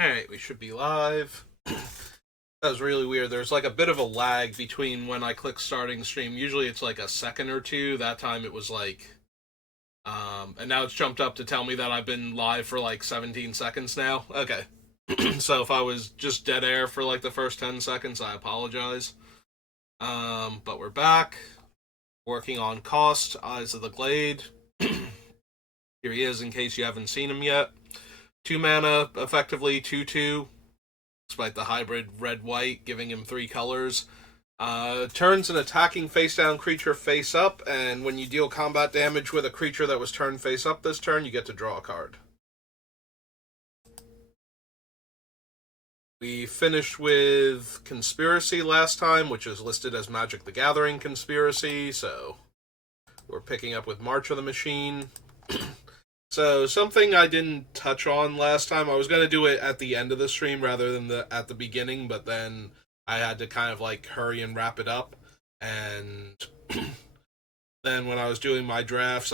Alright, we should be live. That was really weird. There's like a bit of a lag between when I click starting stream. Usually it's like a second or two. That time it was like, and now it's jumped up to tell me that I've been live for like 17 seconds now. Okay. So if I was just dead air for like the first 10 seconds, I apologize. But we're back. Working on Kaust, Eyes of the Glade. Here he is in case you haven't seen him yet. 2 mana, effectively 2/2, despite the hybrid red-white giving him 3 colors. Turns an attacking face-down creature face-up, and when you deal combat damage with a creature that was turned face-up this turn, you get to draw a card. We finished with Conspiracy last time, which is listed as Magic the Gathering Conspiracy, so we're picking up with March of the Machine. So, something I didn't touch on last time, I was going to do it at the end of the stream rather than at the beginning, but then I had to kind of like hurry and wrap it up. And then when I was doing my drafts,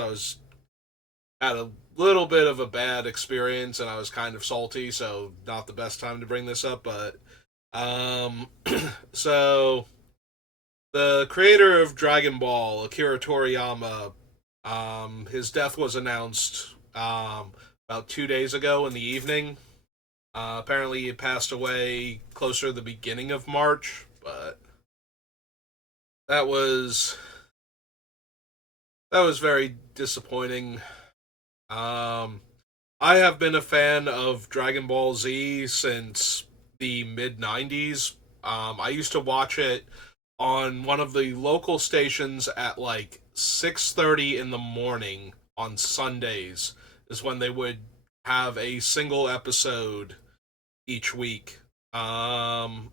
had a little bit of a bad experience and I was kind of salty, so not the best time to bring this up, but so the creator of Dragon Ball, Akira Toriyama, his death was announced about 2 days ago in the evening. Apparently, he passed away closer to the beginning of March, but that was very disappointing. I have been a fan of Dragon Ball Z since the mid '90s. I used to watch it on one of the local stations at like 6:30 in the morning on Sundays is when they would have a single episode each week. And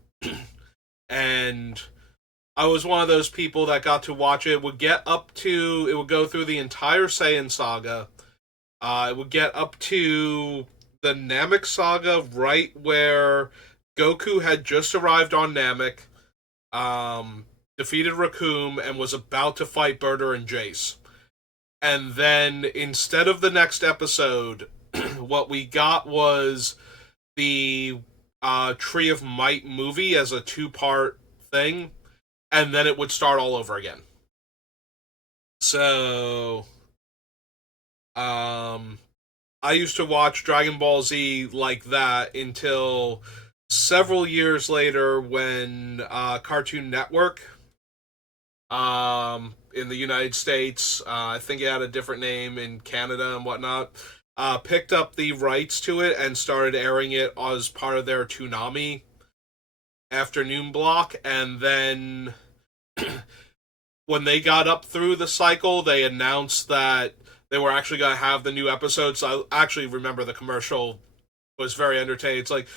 I was one of those people that got to watch it. It would go through the entire Saiyan saga. It would get up to the Namek saga, right where Goku had just arrived on Namek, defeated Raccoon, and was about to fight Berter and Jace. And then instead of the next episode, what we got was the Tree of Might movie as a 2-part thing, and then it would start all over again. So, I used to watch Dragon Ball Z like that until several years later when Cartoon Network in the United States, I think it had a different name in Canada and whatnot, picked up the rights to it and started airing it as part of their Toonami afternoon block. And then when they got up through the cycle, they announced that they were actually going to have the new episodes. So I actually remember the commercial was very entertaining. It's like,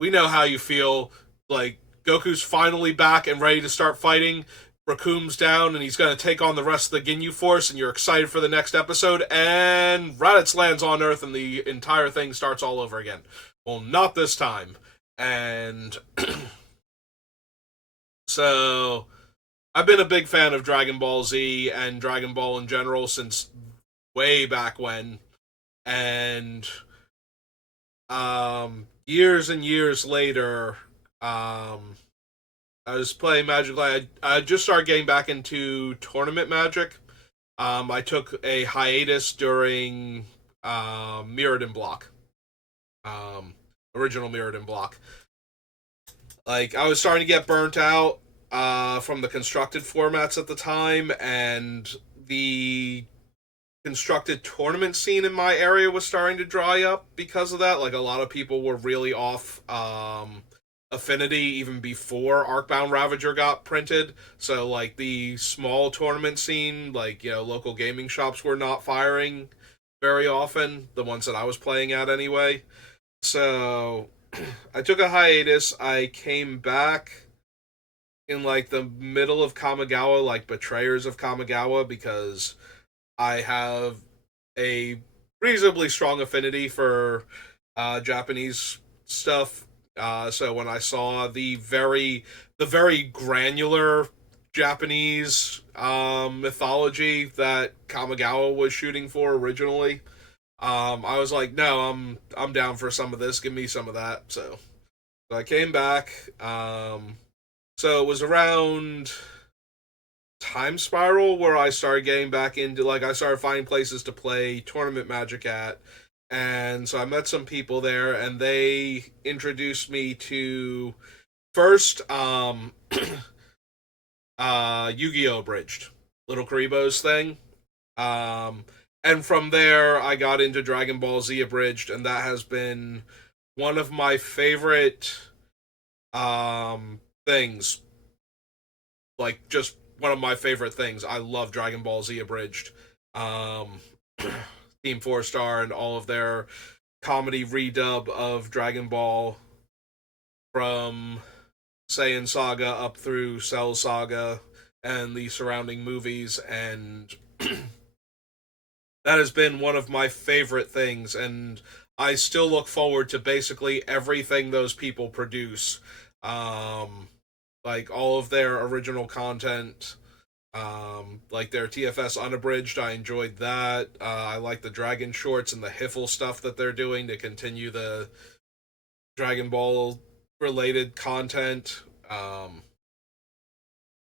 we know how you feel. Like, Goku's finally back and ready to start fighting. Raccoon's down and he's going to take on the rest of the Ginyu Force, and you're excited for the next episode, and Raditz lands on Earth and the entire thing starts all over again. Well, not this time. And so I've been a big fan of Dragon Ball Z and Dragon Ball in general since way back when. And years and years later, I was playing Magic. I just started getting back into tournament Magic. I took a hiatus during Mirrodin Block, original Mirrodin Block. Like, I was starting to get burnt out from the constructed formats at the time, and the constructed tournament scene in my area was starting to dry up because of that. Like, a lot of people were really off Affinity even before Arcbound Ravager got printed. So, like, the small tournament scene, like, local gaming shops were not firing very often, the ones that I was playing at anyway. So, I took a hiatus. I came back in, like, the middle of Kamigawa, like, Betrayers of Kamigawa, because I have a reasonably strong affinity for Japanese stuff. So when I saw the very granular Japanese mythology that Kamigawa was shooting for originally, I was like, no, I'm down for some of this. Give me some of that. So I came back. So it was around Time Spiral where I started getting back into, like, I started finding places to play tournament Magic at, and so I met some people there, and they introduced me to first Yu-Gi-Oh! Abridged, Little Karibo's thing. Um, and from there, I got into Dragon Ball Z Abridged, and that has been one of my favorite things. Like, just one of my favorite things. I love Dragon Ball Z Abridged. Um, Team Four Star and all of their comedy redub of Dragon Ball from Saiyan Saga up through Cell Saga and the surrounding movies, and that has been one of my favorite things, and I still look forward to basically everything those people produce. Um, like all of their original content, like their TFS unabridged, I enjoyed that. I like the Dragon shorts and the Hiffle stuff that they're doing to continue the Dragon Ball related content.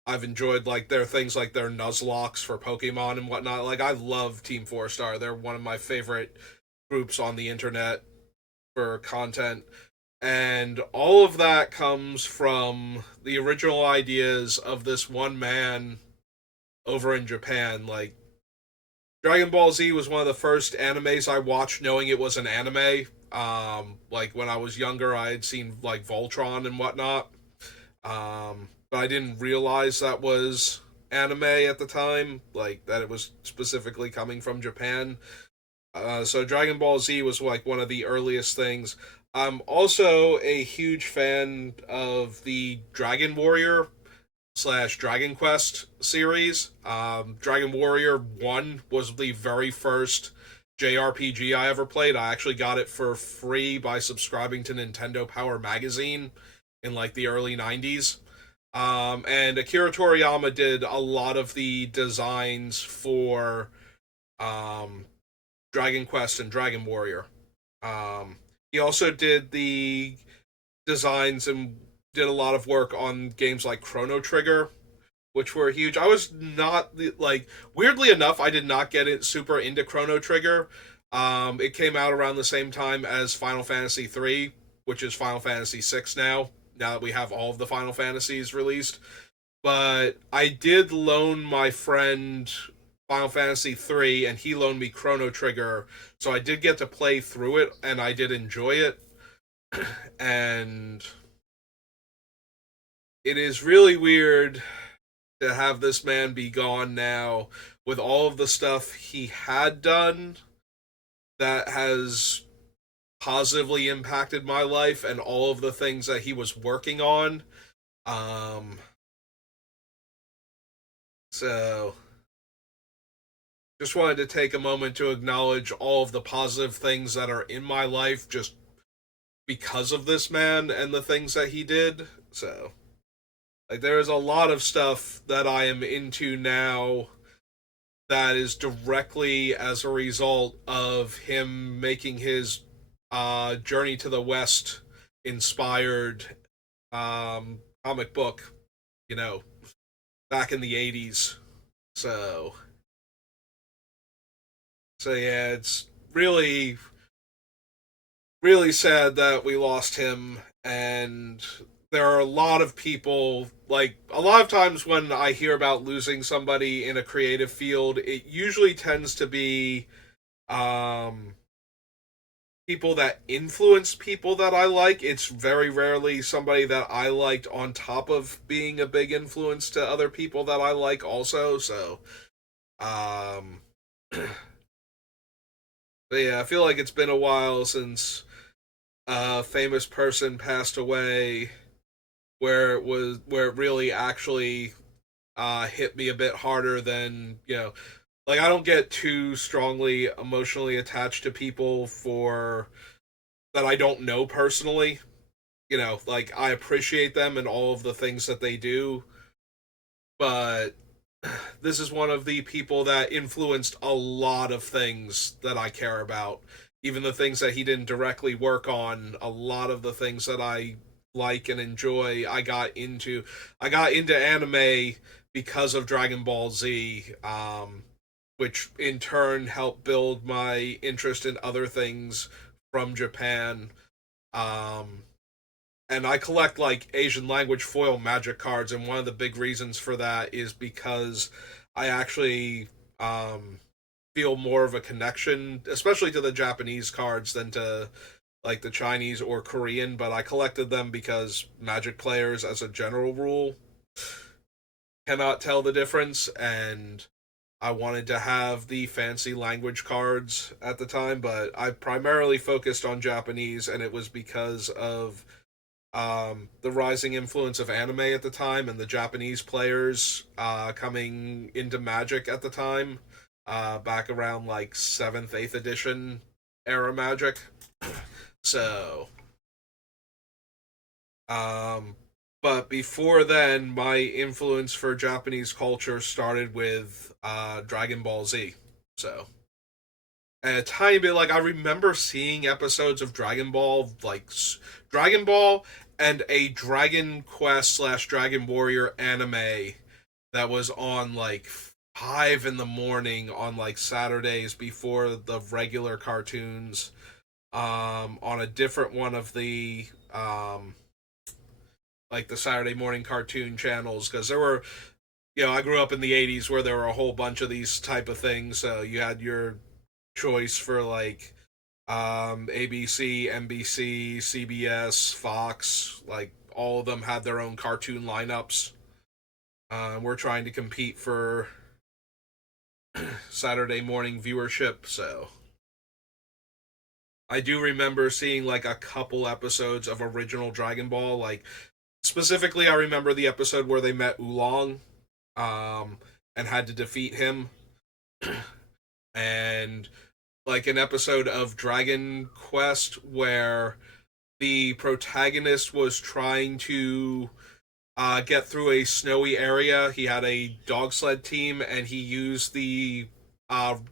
I've enjoyed like their things like their Nuzlocks for Pokemon and whatnot. Like I love Team Four Star. They're one of my favorite groups on the internet for content. And all of that comes from the original ideas of this one man over in Japan. Like Dragon Ball Z was one of the first animes I watched knowing it was an anime. Like when I was younger, I had seen like Voltron and whatnot. But I didn't realize that was anime at the time, like that it was specifically coming from Japan. So Dragon Ball Z was like one of the earliest things. I'm also a huge fan of the Dragon Warrior slash Dragon Quest series. Dragon Warrior 1 was the very first JRPG I ever played. I actually got it for free by subscribing to Nintendo Power Magazine in like the early 90s. And Akira Toriyama did a lot of the designs for um, Dragon Quest and Dragon Warrior. He also did the designs and did a lot of work on games like Chrono Trigger, which were huge. I was not like weirdly enough, I did not get it super into Chrono Trigger. It came out around the same time as Final Fantasy 3, which is Final Fantasy 6 now. Now that we have all of the Final Fantasies released, but I did loan my friend Final Fantasy 3, and he loaned me Chrono Trigger, so I did get to play through it, and I did enjoy it. And it is really weird to have this man be gone now with all of the stuff he had done that has positively impacted my life and all of the things that he was working on. Um, so just wanted to take a moment to acknowledge all of the positive things that are in my life just because of this man and the things that he did. So, like, there is a lot of stuff that I am into now that is directly as a result of him making his Journey to the West inspired comic book, you know, back in the 80s. So, so yeah, it's really, really sad that we lost him. And there are a lot of people, like, a lot of times when I hear about losing somebody in a creative field, it usually tends to be um, people that influence people that I like. It's very rarely somebody that I liked on top of being a big influence to other people that I like also. So, um, but yeah, I feel like it's been a while since a famous person passed away where it really actually hit me a bit harder than, like I don't get too strongly emotionally attached to people for that I don't know personally. Like I appreciate them and all of the things that they do, but this is one of the people that influenced a lot of things that I care about. Even the things that he didn't directly work on, a lot of the things that I like and enjoy, I got into. I got into anime because of Dragon Ball Z, which in turn helped build my interest in other things from Japan. Um, and I collect like Asian language foil magic cards, and one of the big reasons for that is because I actually feel more of a connection, especially to the Japanese cards than to like the Chinese or Korean. But I collected them because Magic players, as a general rule, cannot tell the difference, and I wanted to have the fancy language cards at the time, but I primarily focused on Japanese, and it was because of the rising influence of anime at the time and the Japanese players coming into Magic at the time, back around like 7th, 8th edition era Magic. So, um, but before then, my influence for Japanese culture started with Dragon Ball Z. So, and a tiny bit, like I remember seeing episodes of Dragon Ball, like Dragon Ball and a Dragon Quest slash Dragon Warrior anime that was on like 5 in the morning on like Saturdays before the regular cartoons. On a different one of the like the Saturday morning cartoon channels, because there were, I grew up in the '80s where there were a whole bunch of these type of things. So you had your choice for like ABC, NBC, CBS, Fox, like all of them had their own cartoon lineups. We're trying to compete for Saturday morning viewership, so I do remember seeing like a couple episodes of original Dragon Ball. Like specifically, I remember the episode where they met Oolong, um, and had to defeat him, and like an episode of Dragon Quest where the protagonist was trying to get through a snowy area. He had a dog sled team, and he used the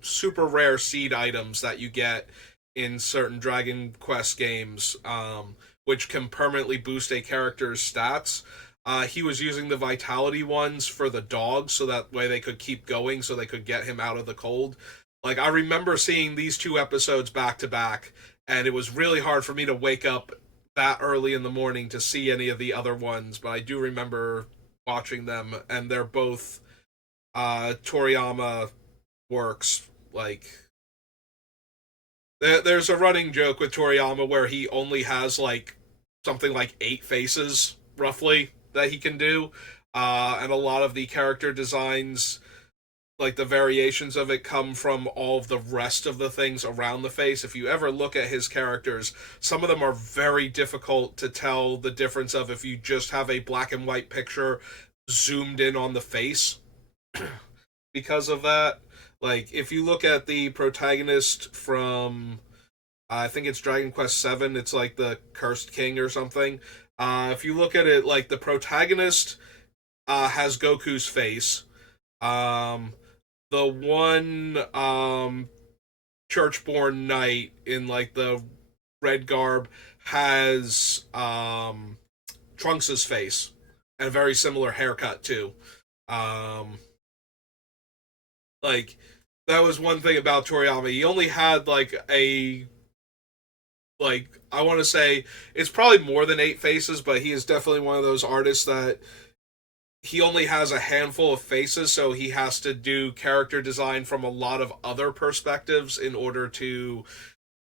super rare seed items that you get in certain Dragon Quest games, which can permanently boost a character's stats. He was using the vitality ones for the dogs so that way they could keep going, so they could get him out of the cold. Like, I remember seeing these two episodes back to back, and it was really hard for me to wake up that early in the morning to see any of the other ones, but I do remember watching them, and they're both Toriyama works. Like, there's a running joke with Toriyama where he only has like something like 8 faces, roughly, that he can do. And a lot of the character designs, like the variations of it, come from all of the rest of the things around the face. If you ever look at his characters, some of them are very difficult to tell the difference of if you just have a black and white picture zoomed in on the face because of that. Like if you look at the protagonist from I think it's Dragon Quest 7, it's like the Cursed King or something. If you look at it, like the protagonist has Goku's face. Um, the one churchborn knight in like the red garb has Trunks's face and a very similar haircut too. Um, like that was one thing about Toriyama. He only had like I want to say it's probably more than 8 faces, but he is definitely one of those artists that he only has a handful of faces, so he has to do character design from a lot of other perspectives in order to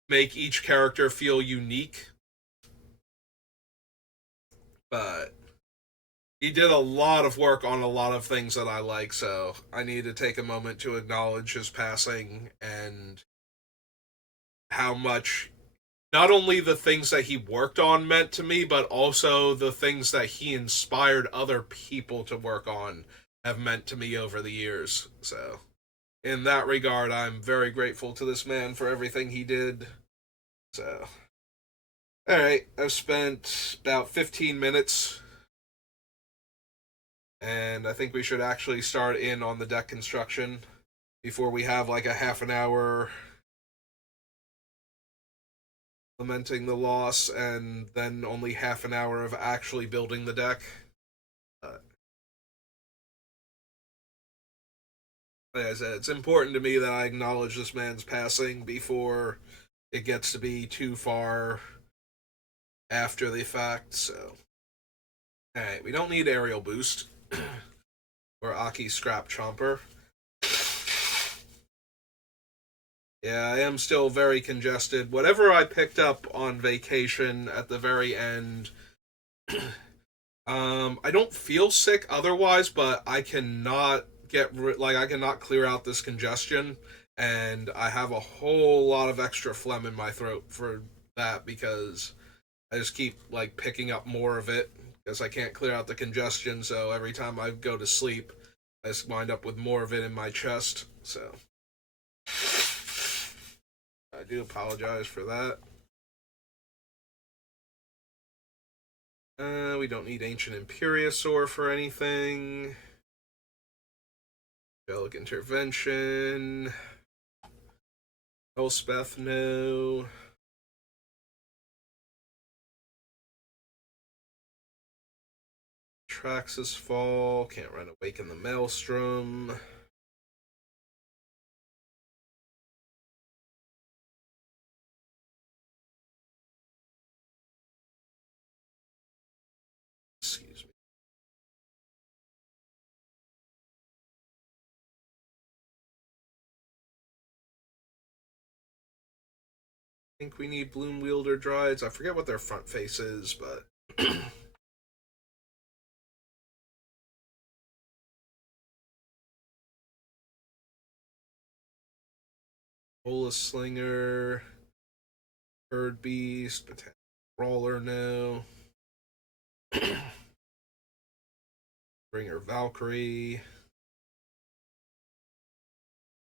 make each character feel unique. But he did a lot of work on a lot of things that I like, so I need to take a moment to acknowledge his passing and how much not only the things that he worked on meant to me, but also the things that he inspired other people to work on have meant to me over the years. So, in that regard, I'm very grateful to this man for everything he did. So, all right, I've spent about 15 minutes and I think we should actually start in on the deck construction before we have like a half an hour lamenting the loss and then only half an hour of actually building the deck. Uh, like I said, it's important to me that I acknowledge this man's passing before it gets to be too far after the fact. So, alright, we don't need aerial boost or Aki Scrap Chomper. Yeah, I am still very congested. Whatever I picked up on vacation at the very end, I don't feel sick otherwise, but I cannot I cannot clear out this congestion, and I have a whole lot of extra phlegm in my throat for that because I just keep like picking up more of it because I can't clear out the congestion. So every time I go to sleep, I just wind up with more of it in my chest. So I do apologize for that. We don't need Ancient Imperiosaur for anything. Angelic Intervention. Elspeth, no. Traxxas Fall. Can't run Awaken the Maelstrom. Excuse me. I think we need Bloom Wielder Dryades. I forget what their front face is, but Bola Slinger, Bird Beast, Brawler, no. Bringer Valkyrie.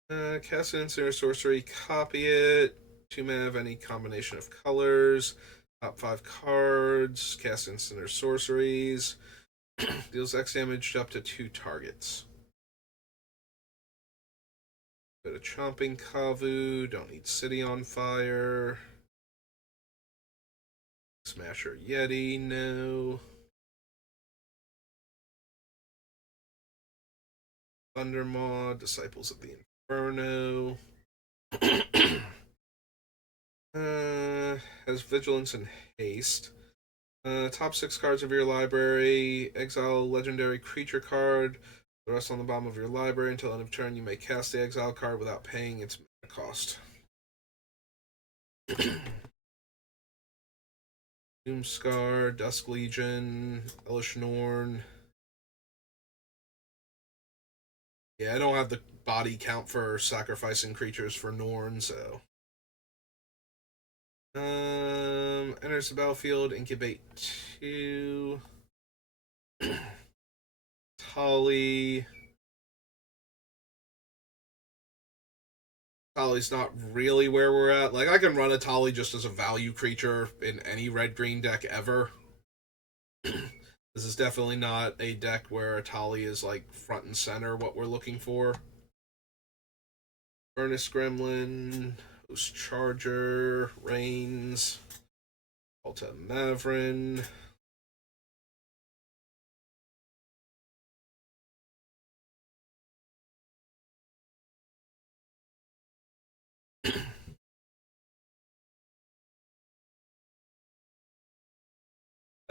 Cast an instant sorcery, copy it. 2 mana of any combination of colors. Top 5 cards. Cast instant or sorceries. Deals X damage up to 2 targets. Go to Chomping Kavu. Don't need City on Fire. Smasher Yeti, no. Thundermaw, Disciples of the Inferno. Has Vigilance and Haste. Top 6 cards of your library. Exile a legendary creature card. The rest on the bottom of your library. Until end of turn, you may cast the exile card without paying its mana cost. Doomscar, Dusk Legion, Elish Norn. Yeah, I don't have the body count for sacrificing creatures for Norn, so. Enters the battlefield, incubate 2. Tali. Tali's not really where we're at. Like, I can run a Tali just as a value creature in any red-green deck ever. This is definitely not a deck where a Tali is, like, front and center what we're looking for. Furnace Gremlin, Host Charger, Reigns, Alta Mavrin.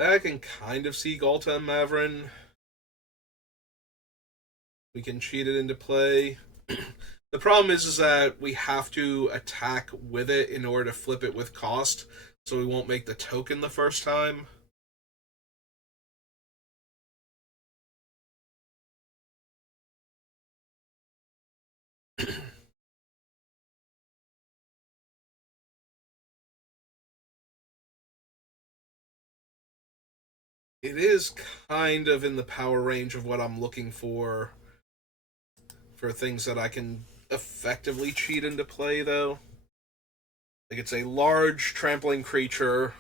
I can kind of see Galta and Mavrin. We can cheat it into play. The problem is that we have to attack with it in order to flip it with cost, so we won't make the token the first time. It is kind of in the power range of what I'm looking for things that I can effectively cheat into play, though. Like, it's a large trampling creature,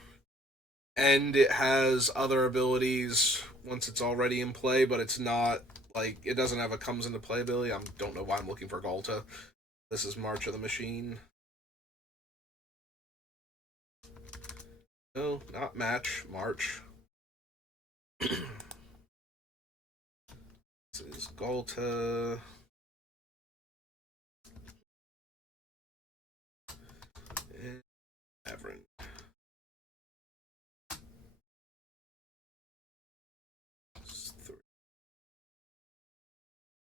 and it has other abilities once it's already in play, but it's not like it doesn't have a comes into play ability. I don't know why I'm looking for Galta. This is March of the Machine. No, not match. March. This is Galta. And Averin.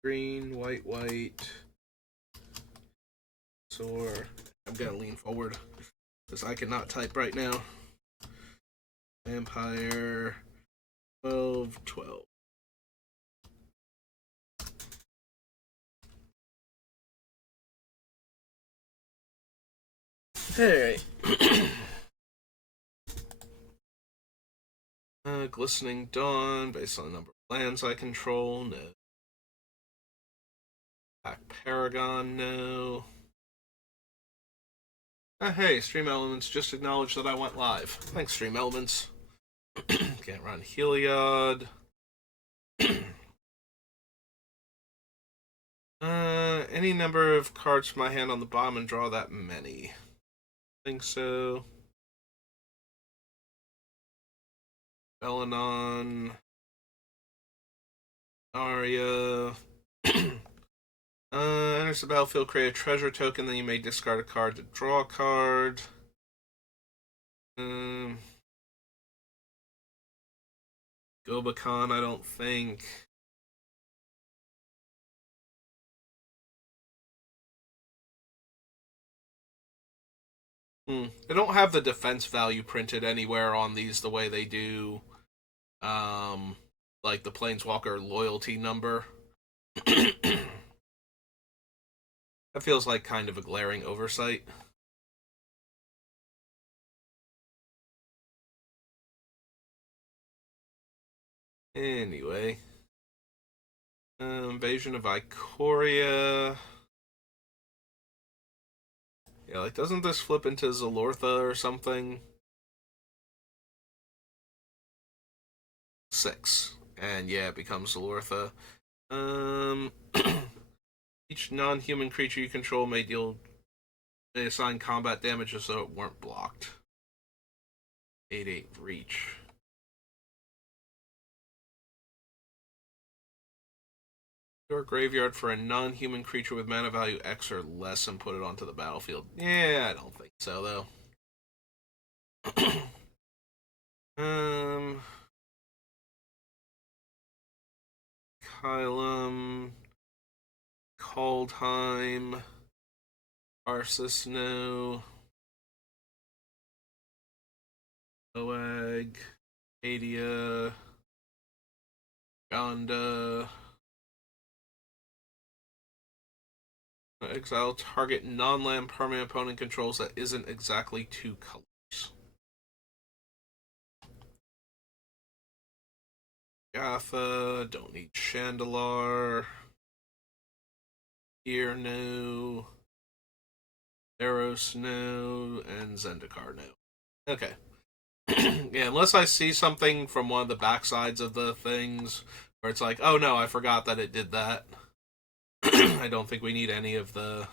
Green, white, white. So I'm gonna lean forward because I cannot type right now. Vampire 12, 12. Alright. Glistening Dawn, based on the number of lands I control, no. Black Paragon, no. Hey, Stream Elements just acknowledged that I went live. Thanks, Stream Elements. Can't run Heliod. Any number of cards from my hand on the bottom and draw that many. I think so. Belanon. Arya. Enters the battlefield, create a treasure token, then you may discard a card to draw a card. Gobakon, I don't think. They don't have the defense value printed anywhere on these the way they do, like the Planeswalker loyalty number. That feels like kind of a glaring oversight. Anyway. Invasion of Ikoria. Yeah, like, doesn't this flip into Zalortha or something? 6. And yeah, it becomes Zalortha. Each non-human creature you control may assign combat damage as though it weren't blocked. 8/8 reach. Your graveyard for a non-human creature with mana value X or less and put it onto the battlefield. Yeah, I don't think so though. Kylum, Kaldheim, Arceus, no. Oag, Adia, Gonda. Exile target non-land permanent opponent controls that isn't exactly 2 colors. Gatha, don't need Chandelar. Here, no. Eros, no. And Zendikar, no. Okay. Yeah, unless I see something from one of the backsides of the things where it's like, oh no, I forgot that it did that. I don't think we need any of the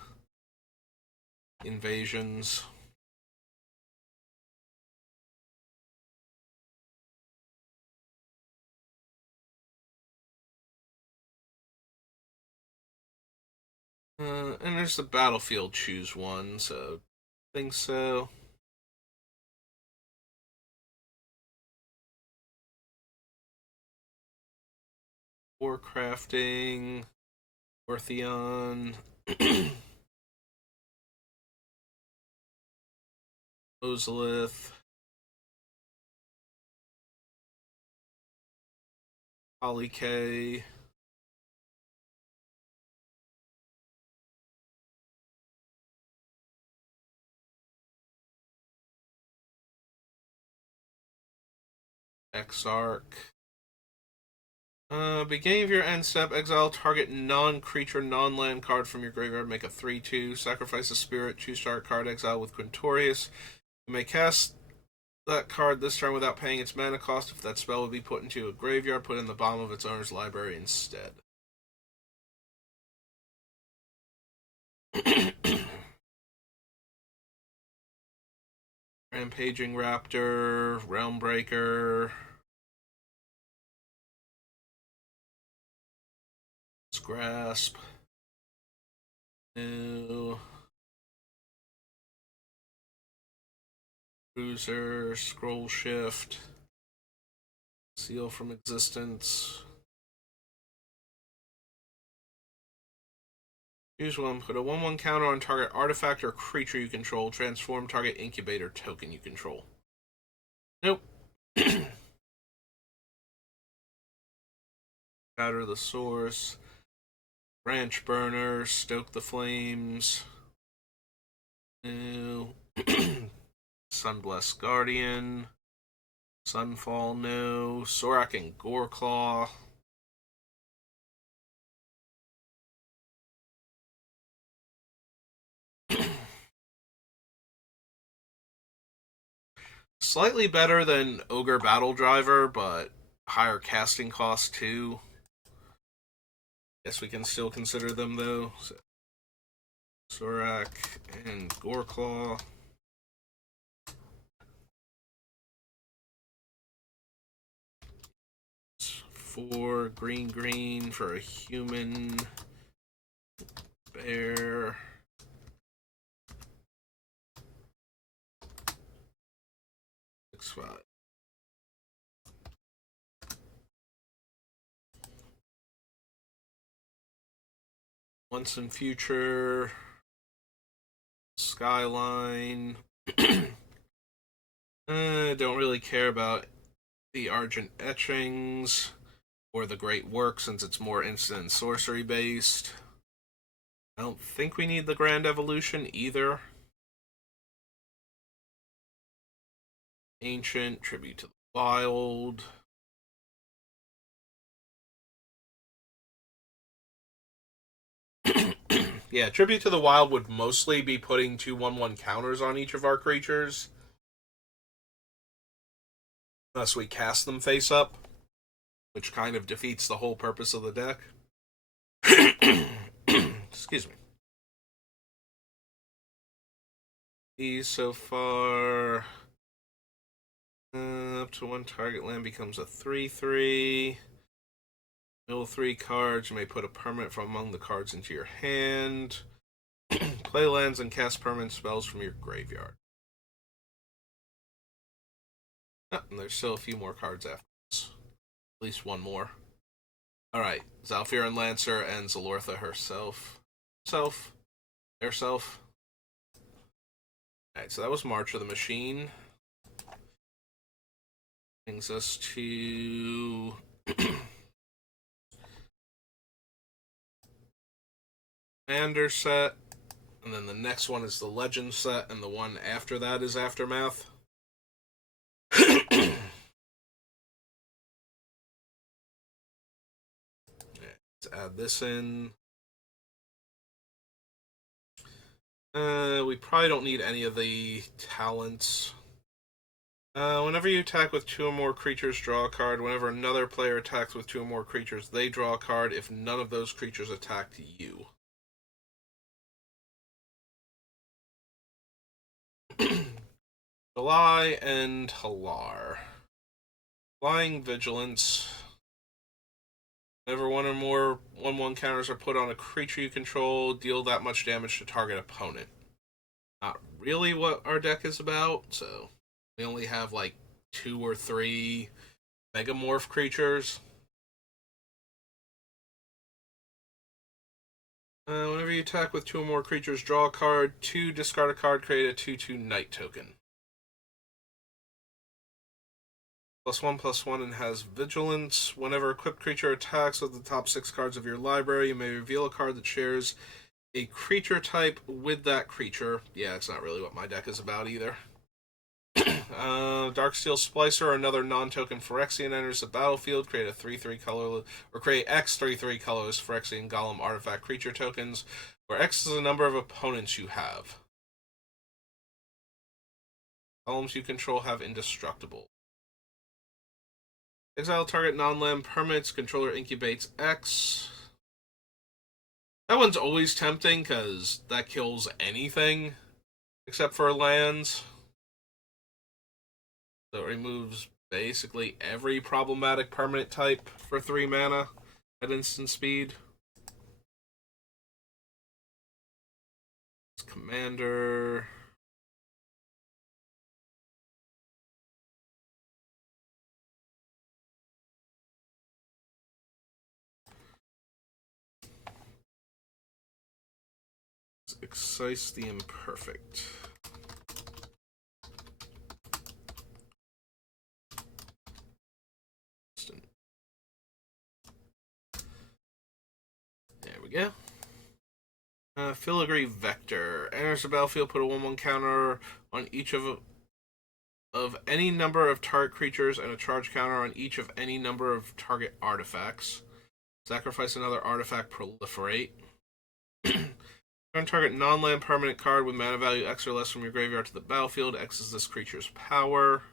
invasions. And there's the battlefield choose one, so I think so. Warcrafting, Ortheon, Ozolith, Polyk, Exarch. Beginning of your end step, exile target non-creature, non-land card from your graveyard. Make a 3/2. Sacrifice a spirit. Choose target card. Exile with Quintorius. You may cast that card this turn without paying its mana cost. If that spell would be put into a graveyard, put in the bottom of its owner's library instead. Rampaging Raptor, Realmbreaker. Let's Grasp. New. Cruiser, Scroll Shift. Seal from Existence. Choose one. Put a 1/1 counter on target artifact or creature you control. Transform target incubator token you control. Nope. Shatter the Source. Branch Burner. Stoke the Flames. New. Sunblessed Guardian. Sunfall, no. Sorak and Goreclaw. Slightly better than Ogre Battle Driver, but higher casting cost too. Guess we can still consider them though. So, Sorak and Goreclaw. Four green for a human bear. Six, 5. Once and Future. Skyline. Don't really care about the Argent Etchings or the Great Work since it's more instant and sorcery based. I don't think we need the Grand Evolution either. Ancient, Tribute to the Wild. Yeah, Tribute to the Wild would mostly be putting 2/1/1 counters on each of our creatures. Unless we cast them face up, which kind of defeats the whole purpose of the deck. Excuse me. These so far. Up to one target land becomes a 3/3. Mill 3 cards. You may put a permanent from among the cards into your hand. Play lands and cast permanent spells from your graveyard. Oh, and there's still a few more cards after this. At least one more. Alright, Zalfiran Lancer and Zalortha herself. Herself. Alright, so that was March of the Machine. Brings us to Commander set, and then the next one is the Legend set, and the one after that is Aftermath. Let's add this in. We probably don't need any of the talents. Whenever you attack with 2 or more creatures, draw a card. Whenever another player attacks with 2 or more creatures, they draw a card if none of those creatures attacked you. July and Halar. Flying Vigilance. Whenever 1 or more 1/1 counters are put on a creature you control, deal that much damage to target opponent. Not really what our deck is about, so we only have like 2 or 3 Megamorph creatures. Whenever you attack with 2 or more creatures, draw a card. 2, discard a card, create a 2/2 Night token. +1/+1 and has Vigilance. Whenever equipped creature attacks with the top 6 cards of your library, you may reveal a card that shares a creature type with that creature. Yeah, it's not really what my deck is about either. Darksteel Splicer, another non-token Phyrexian enters the battlefield. Create a 3/3 color, or create X 3/3 colors Phyrexian Golem artifact creature tokens, where X is the number of opponents you have. Columns you control have indestructible. Exile target non-land permanents. Controller incubates X. That one's always tempting because that kills anything except for lands. So it removes basically every problematic permanent type for 3 mana at instant speed. It's Commander. Excise the Imperfect. There we go. Filigree Vector. Enters the battlefield, put a 1/1 counter on each of any number of target creatures and a charge counter on each of any number of target artifacts. Sacrifice another artifact, proliferate. Turn target non-land permanent card with mana value X or less from your graveyard to the battlefield. X is this creature's power.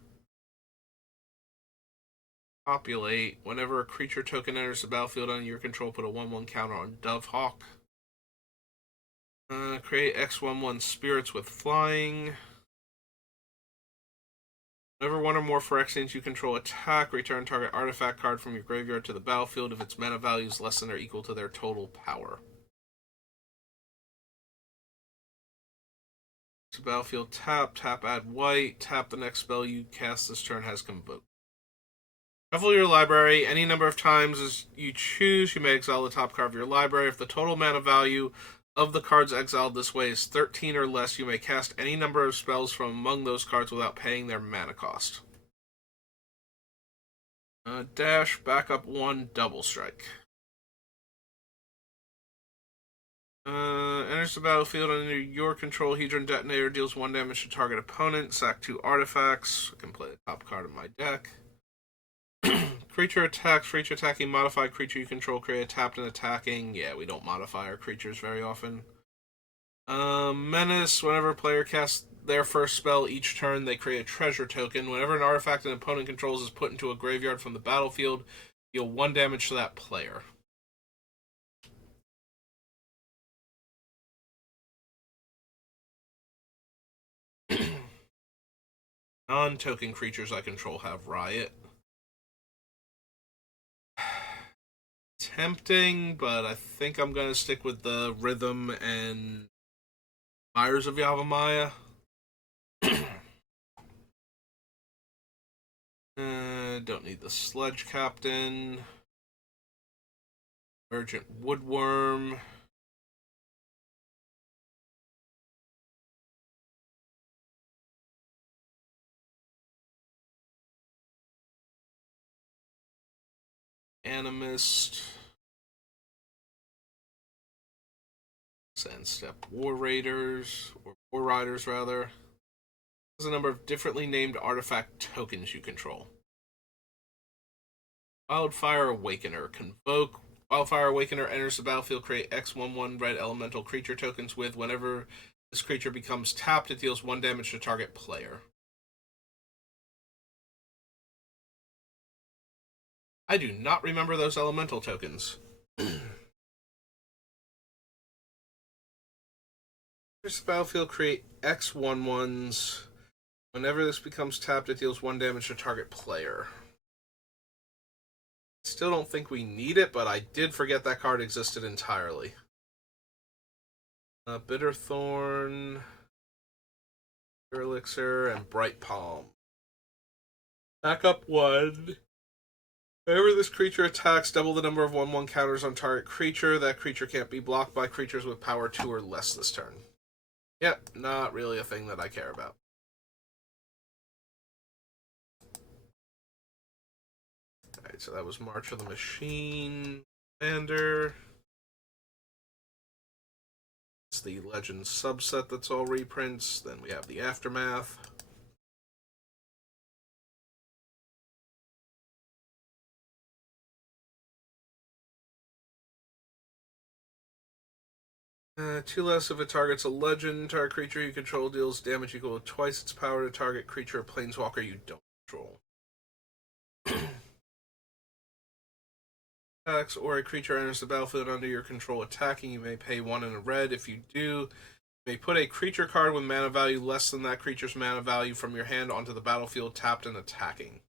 Populate. Whenever a creature token enters the battlefield under your control, put a 1/1 counter on Dovehawk. Create X/1/1 spirits with flying. Whenever one or more Phyrexians you control attack, return target artifact card from your graveyard to the battlefield if its mana value is less than or equal to their total power. So battlefield tap, add white, tap the next spell you cast this turn has Convoke. Shuffle your library. Any number of times as you choose, you may exile the top card of your library. If the total mana value of the cards exiled this way is 13 or less, you may cast any number of spells from among those cards without paying their mana cost. Dash, backup 1, double strike. Enters the battlefield under your control. Hedron Detonator deals 1 damage to target opponent. Sack 2 artifacts. I can play the top card of my deck. Creature attacks. For each attacking modified creature you control, create a tapped and attacking. Yeah, we don't modify our creatures very often. Menace. Whenever a player casts their first spell each turn, they create a treasure token. Whenever an artifact an opponent controls is put into a graveyard from the battlefield, deal 1 damage to that player. Non-token creatures I control have Riot. Tempting, but I think I'm going to stick with the Rhythm and Fires of Yavimaya. Don't need the Sledge Captain. Urgent Woodworm. Animist. Sandstep War Raiders, or War Riders rather. There's a number of differently named artifact tokens you control. Wildfire Awakener. Convoke. Wildfire Awakener enters the battlefield, create X/1/1 red elemental creature tokens with. Whenever this creature becomes tapped, it deals 1 damage to target player. I do not remember those elemental tokens. Enters the battlefield, create X/1/1s. Whenever this becomes tapped, it deals 1 damage to target player. Still don't think we need it, but I did forget that card existed entirely. Bitterthorn, Elixir, and Bright Palm. Backup 1. Whenever this creature attacks, double the number of 1/1 counters on target creature. That creature can't be blocked by creatures with power 2 or less this turn. Yep, not really a thing that I care about. Alright, so that was March of the Machine. Commander. It's the Legends subset that's all reprints. Then we have the Aftermath. Two less if it targets a legend. Target creature you control deals damage equal to twice its power to target creature or planeswalker you don't control. Attacks or a creature enters the battlefield under your control attacking, you may pay 1 in a red. If you do, you may put a creature card with mana value less than that creature's mana value from your hand onto the battlefield tapped and attacking.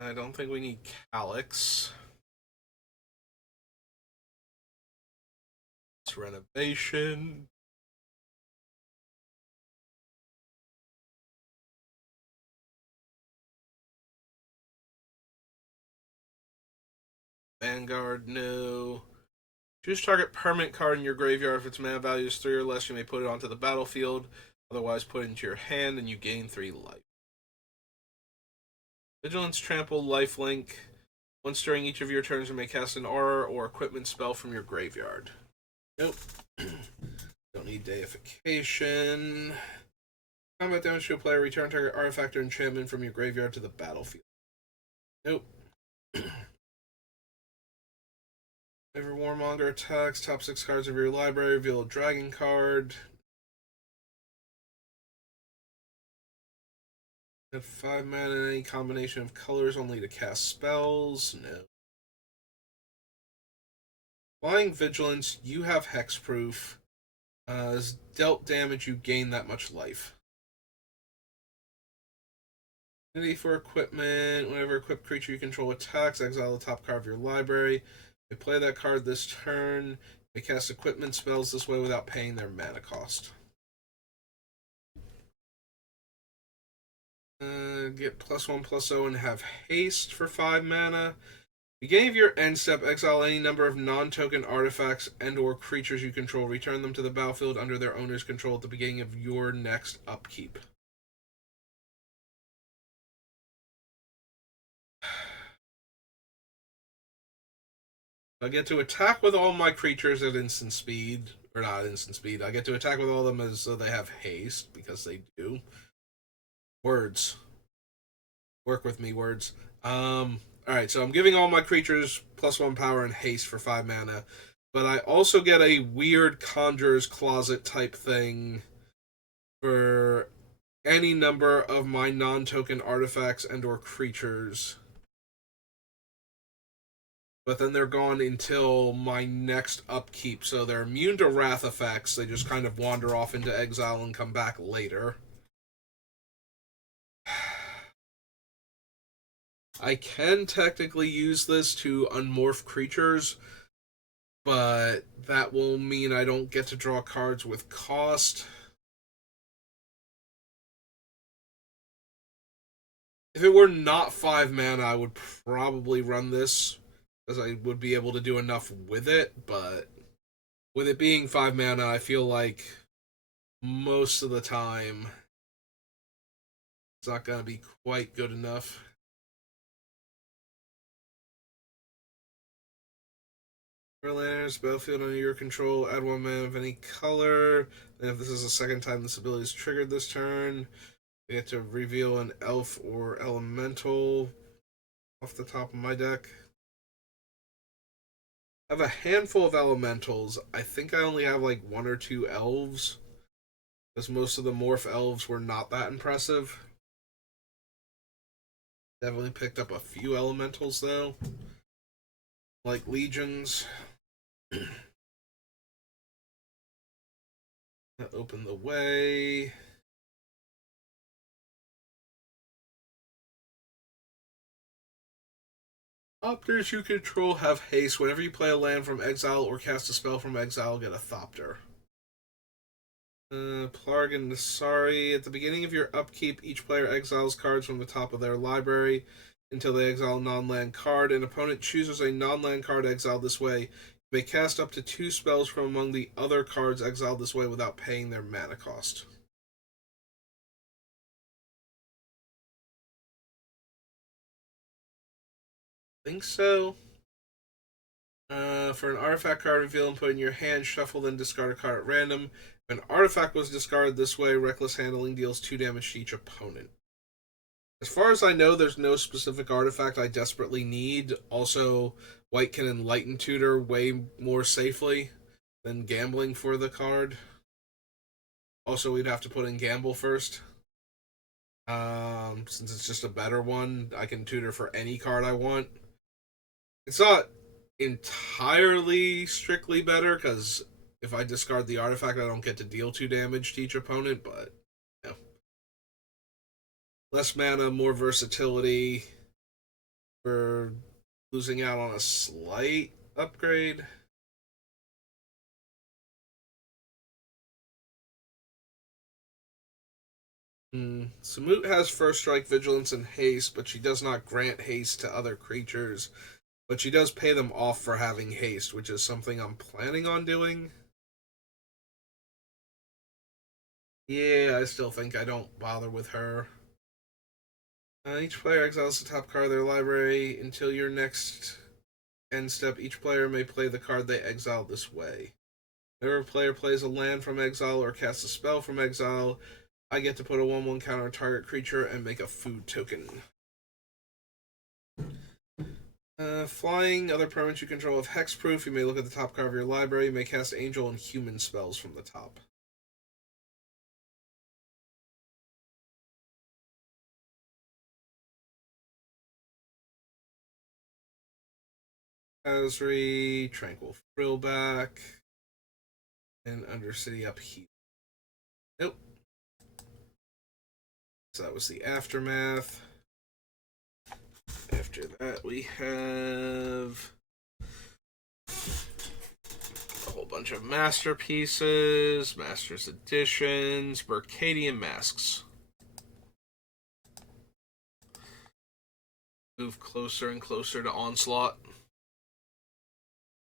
I don't think we need Calyx. It's renovation. Vanguard, no. Choose target permanent card in your graveyard. If its mana value is 3 or less, you may put it onto the battlefield. Otherwise, put it into your hand and you gain 3 life. Vigilance, Trample, Lifelink. Once during each of your turns, you may cast an aura or equipment spell from your graveyard. Nope. Don't need Deification. Combat damage to a player. Return target artifact or enchantment from your graveyard to the battlefield. Nope. Every Warmonger attacks. Top 6 cards of your library. Reveal a dragon card. At 5 mana in any combination of colors only to cast spells. No. Flying Vigilance, you have hexproof. As dealt damage, you gain that much life. Affinity for equipment. Whenever equipped creature you control attacks, exile the top card of your library. You play that card this turn. You cast equipment spells this way without paying their mana cost. Get +1/+0 and have haste for 5 mana. Beginning of your end step, exile any number of non-token artifacts and or creatures you control. Return them to the battlefield under their owner's control at the beginning of your next upkeep. I get to attack with all my creatures at instant speed. Or not instant speed. I get to attack with all of them as they have haste, because they do. Words. Work with me, words. Alright, so I'm giving all my creatures +1 power and haste for 5 mana. But I also get a weird Conjurer's Closet type thing for any number of my non-token artifacts and or creatures. But then they're gone until my next upkeep, so they're immune to wrath effects. They just kind of wander off into exile and come back later. I can technically use this to unmorph creatures, but that will mean I don't get to draw cards with cost. If it were not 5 mana, I would probably run this, because I would be able to do enough with it, but with it being 5 mana, I feel like most of the time it's not going to be quite good enough. Landers, battlefield under your control, add 1 mana of any color. And if this is the second time this ability is triggered this turn, you get to reveal an elf or elemental off the top of my deck. I have a handful of elementals. I think I only have like 1 or 2 elves, because most of the morph elves were not that impressive. Definitely picked up a few elementals though, like legions. Open the way. Thopters you control have haste. Whenever you play a land from exile or cast a spell from exile, get a Thopter. Plarg and Nasari. At the beginning of your upkeep, each player exiles cards from the top of their library until they exile a non-land card. An opponent chooses a non-land card exiled this way. You may cast up to 2 spells from among the other cards exiled this way without paying their mana cost. I think so. For an artifact card reveal and put in your hand, shuffle, then discard a card at random. If an artifact was discarded this way, Reckless Handling deals 2 damage to each opponent. As far as I know, there's no specific artifact I desperately need. Also, white can enlighten tutor way more safely than gambling for the card. Also, we'd have to put in gamble first. Since it's just a better one, I can tutor for any card I want. It's not entirely strictly better because if I discard the artifact, I don't get to deal 2 damage to each opponent, but you know, less mana, more versatility. For losing out on a slight upgrade. Samut has first strike, vigilance, and haste, but she does not grant haste to other creatures. But she does pay them off for having haste, which is something I'm planning on doing. Yeah, I still think I don't bother with her. Each player exiles the top card of their library until your next end step. Each player may play the card they exiled this way. Whenever a player plays a land from exile or casts a spell from exile, I get to put a 1/1 counter on target creature and make a food token. Flying, other permanents you control have hexproof. You may look at the top card of your library. You may cast angel and human spells from the top. Azri, Tranquil Frillback, and Undercity Upheaval. Nope. So that was the aftermath. After that, we have a whole bunch of masterpieces, Masters Editions, Mercadian Masks. Move closer and closer to Onslaught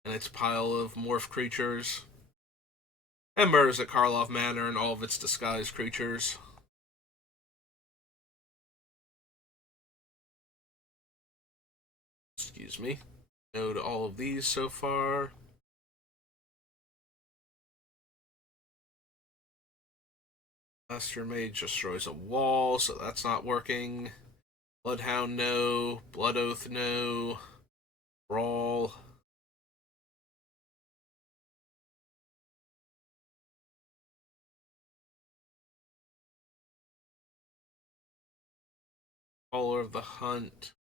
and its pile of morph creatures. And murders at Karlov Manor and all of its disguised creatures. Excuse me. No to all of these so far. Master Mage destroys a wall, so that's not working. Bloodhound, no. Blood Oath, no. Brawl. Caller of the Hunt.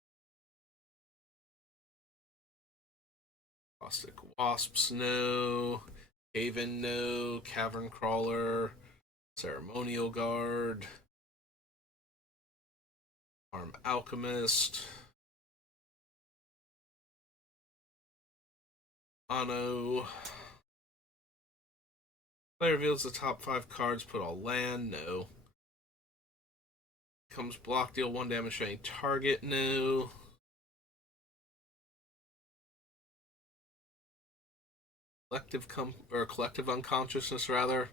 Caustic Wasps, no. Haven, no. Cavern Crawler. Ceremonial Guard. Arm Alchemist. Mono. Player reveals the top 5 cards, put all land, no. Comes block, deal 1 damage to any target, no. Collective unconsciousness, rather.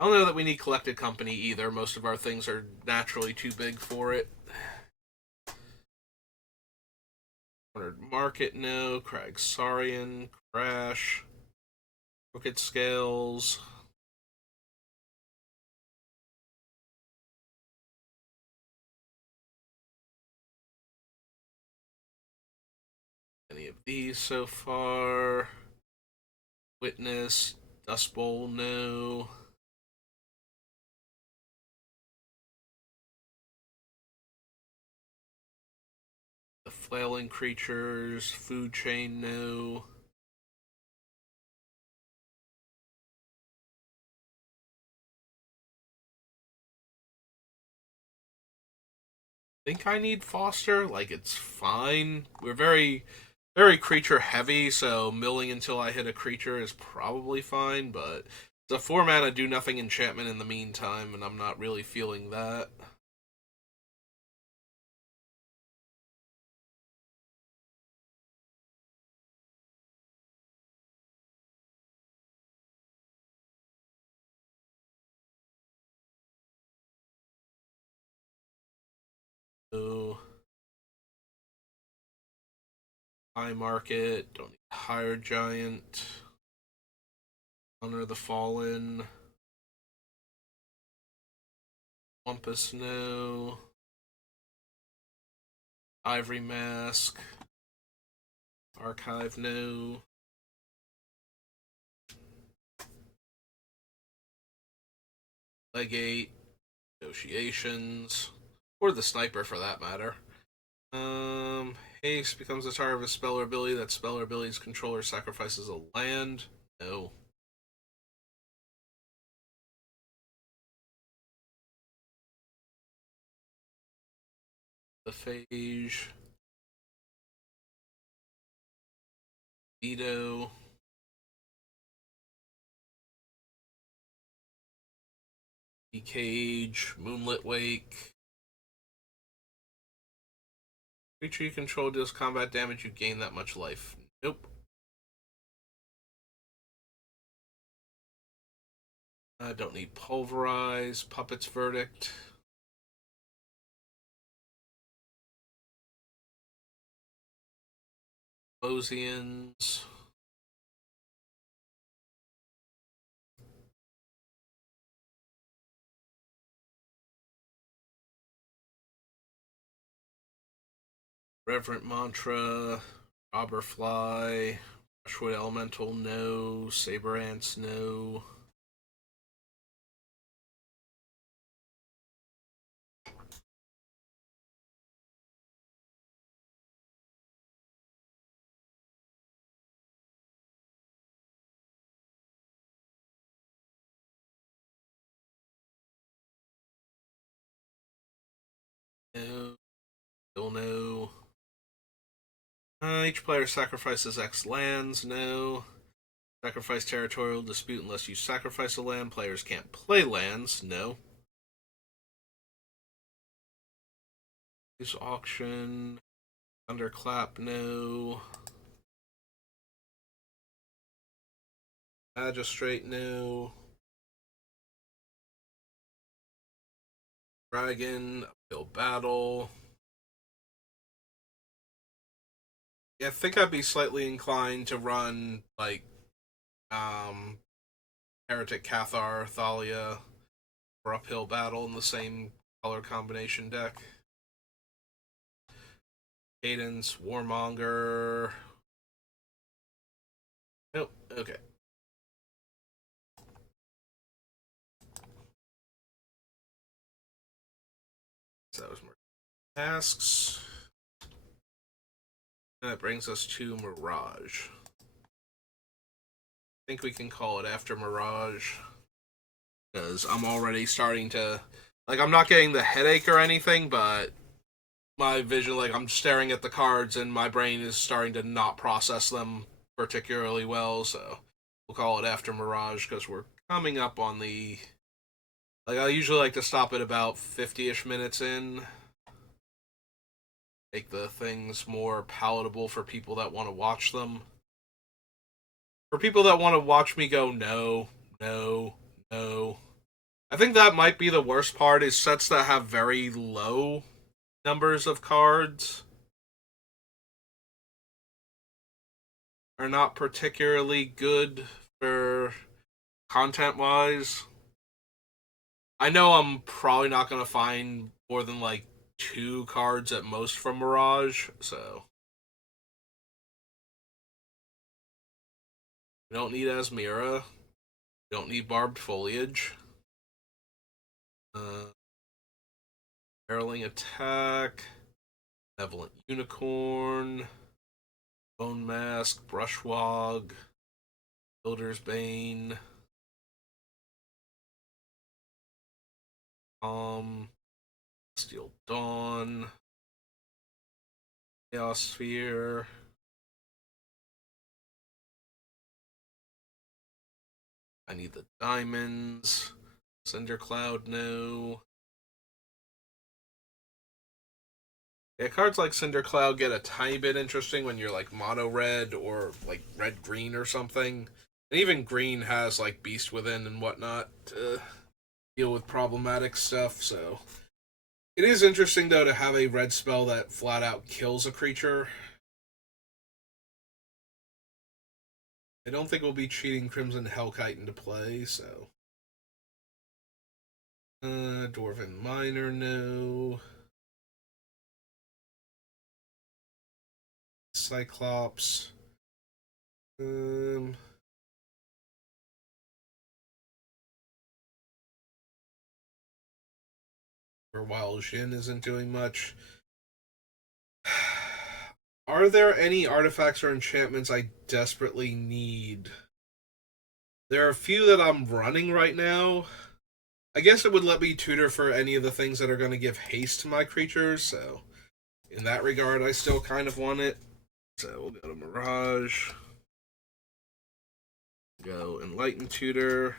I don't know that we need collected company either. Most of our things are naturally too big for it. Cornered Market, no. Crag Saurian, Crash. Crooked Scales. Any of these so far? Witness, Dust Bowl, no. The Flailing Creatures, Food Chain, no. Think I need Foster. Like, it's fine. We're very, very creature heavy, so milling until I hit a creature is probably fine, but it's a 4 mana do nothing enchantment in the meantime, and I'm not really feeling that. So, High Market, don't need Higher Giant, Honor the Fallen, Wampus, no. Ivory Mask. Archive, no. Legate. Negotiations. Or the Sniper, for that matter. Haste becomes the target of a spell or ability. That spell or ability's controller sacrifices a land. No. The Phage. Veto. Cage. Moonlit Wake. Creature you control deals combat damage, you gain that much life. Nope. I don't need Pulverize. Puppet's Verdict. Bosians. Reverent Mantra. Robberfly. Brushwood Elemental, no. Saber Ants, no. No. Still no. Each player sacrifices X lands, no. Sacrifice territorial dispute unless you sacrifice a land. Players can't play lands, no. Use auction. Thunderclap, no. Magistrate, no. Dragon, uphill battle. Yeah, I think I'd be slightly inclined to run like Heretic Cathar, Thalia, or uphill battle in the same color combination deck. Cadence, Warmonger. Nope. Okay. So that was more tasks. And that brings us to Mirage. I think we can call it after Mirage. Because I'm already starting to. Like, I'm not getting the headache or anything, but my vision, like, I'm staring at the cards and my brain is starting to not process them particularly well, so we'll call it after Mirage because we're coming up on the. Like, I usually like to stop at about 50-ish minutes in. Make the things more palatable for people that want to watch them. For people that want to watch me go, no, no, no. I think that might be the worst part is sets that have very low numbers of cards are not particularly good for content wise. I know I'm probably not going to find more than like 2 cards at most from Mirage, so we don't need Asmira. We don't need Barbed Foliage. Uh, Barreling Attack. Benevolent Unicorn. Bone Mask. Brushwog. Builder's Bane. Steel Dawn. Chaos Sphere. I need the diamonds. Cinder Cloud, no. Yeah, cards like Cinder Cloud get a tiny bit interesting when you're like mono red or like red green or something. And even green has like Beast Within and whatnot to deal with problematic stuff, so. It is interesting though to have a red spell that flat out kills a creature. I don't think we'll be cheating Crimson Hellkite into play, so. Dwarven Miner, no. Cyclops. Um, or while Jin isn't doing much. Are there any artifacts or enchantments I desperately need? There are a few that I'm running right now. I guess it would let me tutor for any of the things that are going to give haste to my creatures, so in that regard, I still kind of want it. So we'll go to Mirage. Go Enlighten Tutor.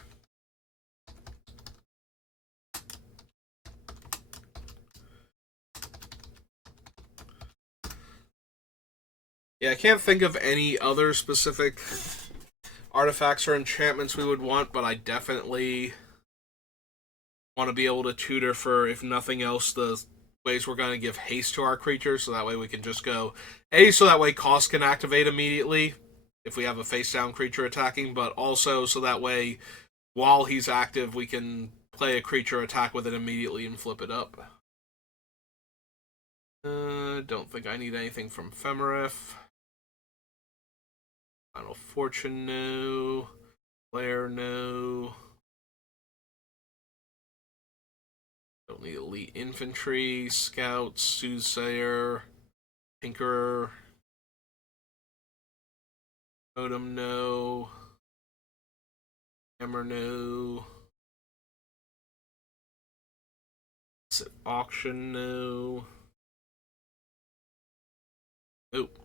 Yeah, I can't think of any other specific artifacts or enchantments we would want, but I definitely want to be able to tutor for, if nothing else, the ways we're going to give haste to our creatures, so that way we can just go so that way Kaust can activate immediately if we have a face down creature attacking, but also so that way while he's active we can play a creature, attack with it immediately, and flip it up. Don't think I need anything from Femerif. Final Fortune, no. Flare, no. Don't need Elite Infantry, Scouts, Soothsayer, Tinkerer. Totem, no. Hammer, no. Auction, no. Nope.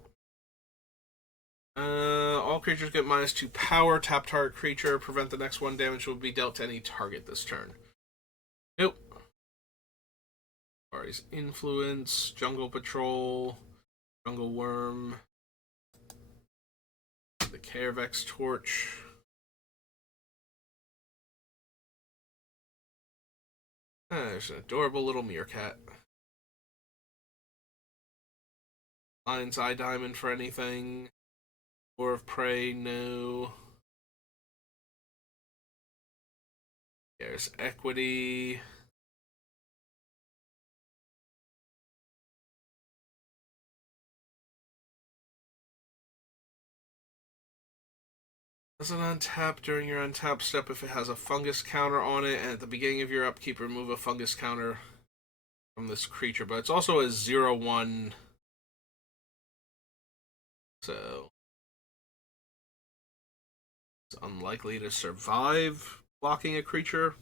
All creatures get -2 power. Tap target creature. Prevent the next one damage will be dealt to any target this turn. Nope. Ari's Influence. Jungle Patrol. Jungle Worm. The Carevex Torch. There's an adorable little meerkat. Lion's Eye Diamond for anything. War of Prey, no. There's Equity. Does it untap during your untap step if it has a fungus counter on it, and at the beginning of your upkeep, remove a fungus counter from this creature. But it's also a 0/1, so it's unlikely to survive blocking a creature.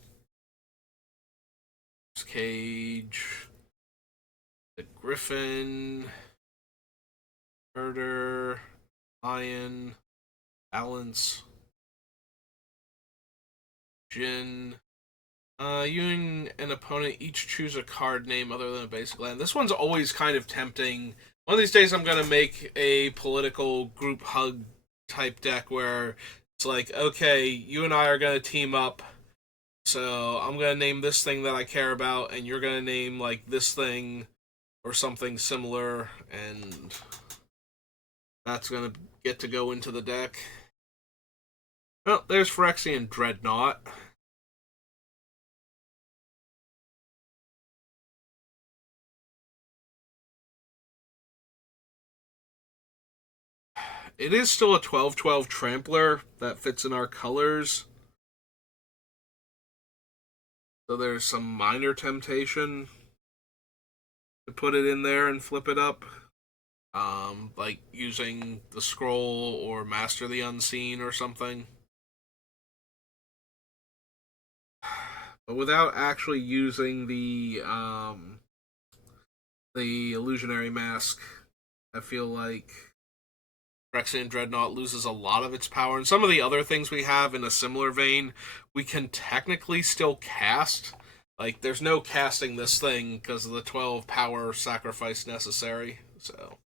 Cage, the Griffin, Murder, Lion, Balance, Jin. You and an opponent each choose a card name other than a basic land. This one's always kind of tempting. One of these days I'm going to make a political group hug type deck where it's like, okay, you and I are going to team up. So I'm going to name this thing that I care about, and you're going to name, like, this thing or something similar, and that's going to get to go into the deck. Well, there's Phyrexian Dreadnought. It is still a 12/12 Trampler that fits in our colors. So there's some minor temptation to put it in there and flip it up. Like using the scroll or Master the Unseen or something. But without actually using the illusionary mask, I feel like Phyrexian Dreadnought loses a lot of its power. And some of the other things we have in a similar vein, we can technically still cast. Like, there's no casting this thing because of the 12 power sacrifice necessary. So,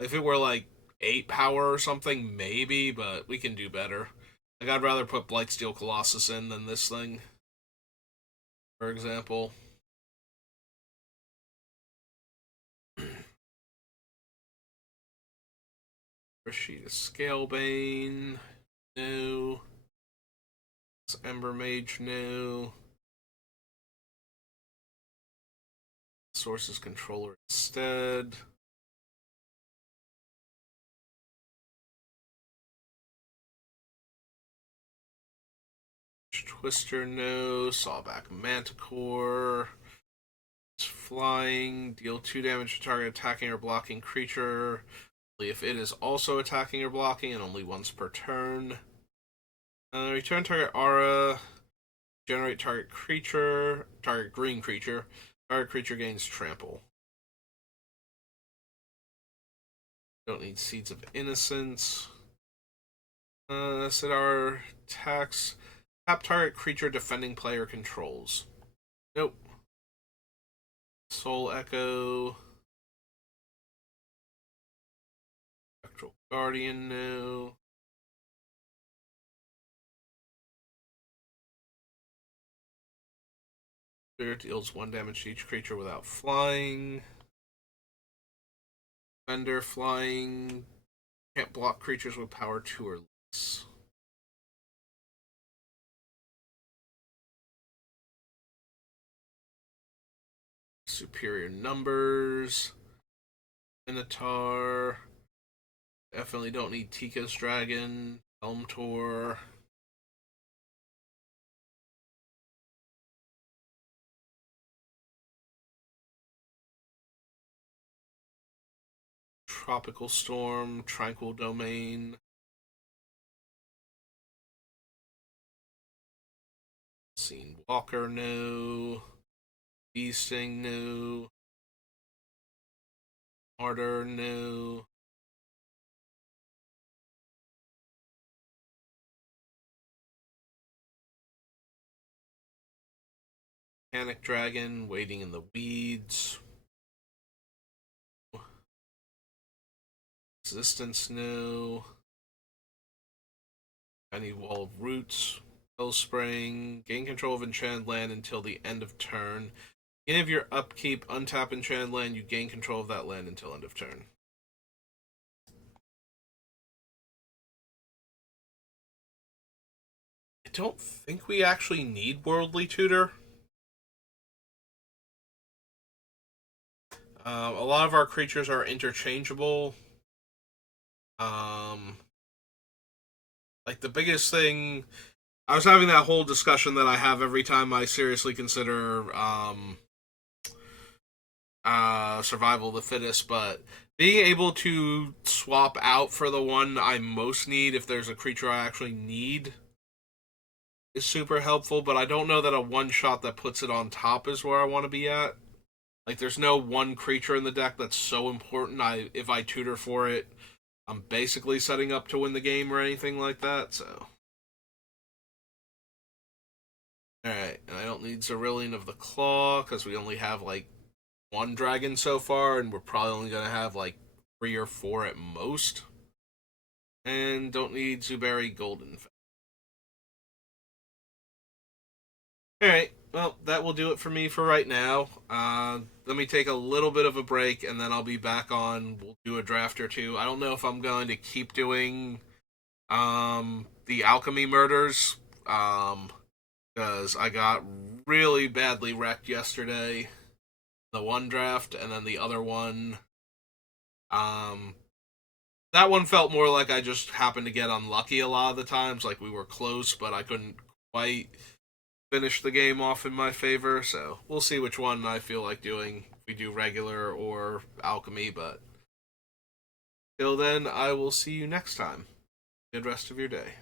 if it were like 8 power or something, maybe, but we can do better. Like, I'd rather put Blightsteel Colossus in than this thing, for example. Rashida Scalebane, no. Ember Mage, no. Sources Controller instead. Twister, no. Sawback Manticore. It's flying. Deal 2 damage to target attacking or blocking creature. If it is also attacking or blocking, and only once per turn. Return target aura. Generate target creature. Target green creature. Target creature gains trample. Don't need Seeds of Innocence. Set our attacks. Tap target creature defending player controls. Nope. Soul Echo. Spectral Guardian, no. Spirit deals 1 damage to each creature without flying. Fender flying. Can't block creatures with power 2 or less. Superior numbers. Minotaur. Definitely don't need Tika's Dragon. Helm Tour. Tropical Storm. Tranquil Domain. Scene Walker, no. Bee Sting, no. Martyr, no. Panic Dragon, Waiting in the Weeds. Resistance, no. Tiny Wall of Roots. Spellspring. Gain control of enchanted land until the end of turn. Beginning of your upkeep, untap enchanted land, you gain control of that land until end of turn. I don't think we actually need Worldly Tutor. A lot of our creatures are interchangeable. Um, like the biggest thing, I was having that whole discussion that I have every time I seriously consider survival of the fittest, but being able to swap out for the one I most need if there's a creature I actually need is super helpful, but I don't know that a one shot that puts it on top is where I want to be at. Like there's no one creature in the deck that's so important. If I tutor for it, I'm basically setting up to win the game or anything like that, so. Alright, and I don't need Cerulean of the Claw, because we only have like one dragon so far, and we're probably only going to have like 3 or 4 at most. And don't need Zuberi Golden. Alright, well, that will do it for me for right now. Let me take a little bit of a break, and then I'll be back on. We'll do a draft or two. I don't know if I'm going to keep doing the Alchemy Murders, because I got really badly wrecked yesterday. The one draft, and then the other one, um, that one felt more like I just happened to get unlucky a lot of the times. Like we were close, but I couldn't quite finish the game off in my favor. So we'll see which one I feel like doing. If we do regular or alchemy, but till then, I will see you next time. Good rest of your day.